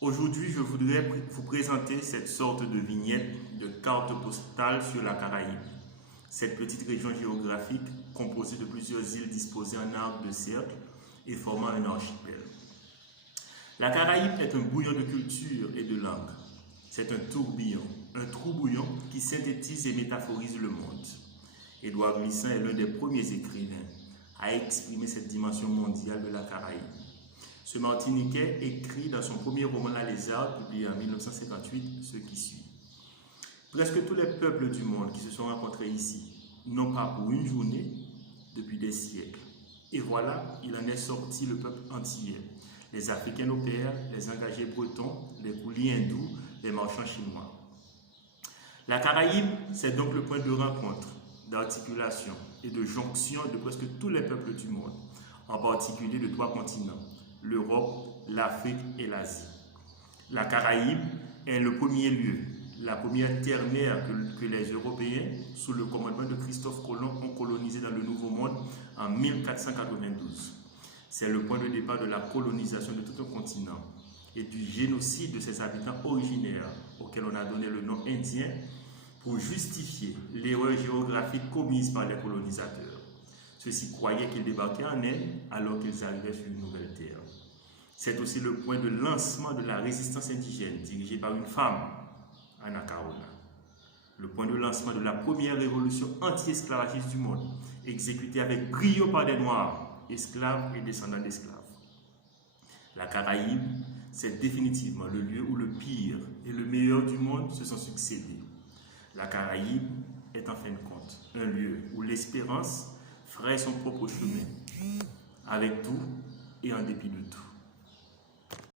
Aujourd'hui, je voudrais vous présenter cette sorte de vignette, de carte postale sur la Caraïbe. Cette petite région géographique composée de plusieurs îles disposées en arc de cercle et formant un archipel. La Caraïbe est un bouillon de culture et de langue. C'est un tourbillon, un trou-bouillon qui synthétise et métaphorise le monde. Édouard Glissant est l'un des premiers écrivains à exprimer cette dimension mondiale de la Caraïbe. Ce Martiniquais écrit dans son premier roman La Lézarde, publié en 1958, ce qui suit. Presque tous les peuples du monde qui se sont rencontrés ici, non pas pour une journée, depuis des siècles. Et voilà, il en est sorti le peuple entier. Les Africains nos pères, les engagés bretons, les coulis hindous, les marchands chinois. La Caraïbe, c'est donc le point de rencontre, d'articulation et de jonction de presque tous les peuples du monde, en particulier de 3 continents, l'Europe, l'Afrique et l'Asie. La Caraïbe est le premier lieu, la première terre-mère que les Européens, sous le commandement de Christophe Colomb, ont colonisé dans le Nouveau Monde en 1492. C'est le point de départ de la colonisation de tout un continent et du génocide de ses habitants originaires, auquel on a donné le nom indien, pour justifier l'erreur géographique commise par les colonisateurs. Ceux-ci croyaient qu'ils débarquaient en Inde alors qu'ils arrivaient sur une nouvelle terre. C'est aussi le point de lancement de la résistance indigène dirigée par une femme, Anna Carola. Le point de lancement de la première révolution anti-esclavagiste du monde, exécutée avec brio par des Noirs, esclaves et descendants d'esclaves. La Caraïbe, c'est définitivement le lieu où le pire et le meilleur du monde se sont succédés. La Caraïbe est en fin de compte un lieu où l'espérance ferait son propre chemin, avec tout et en dépit de tout.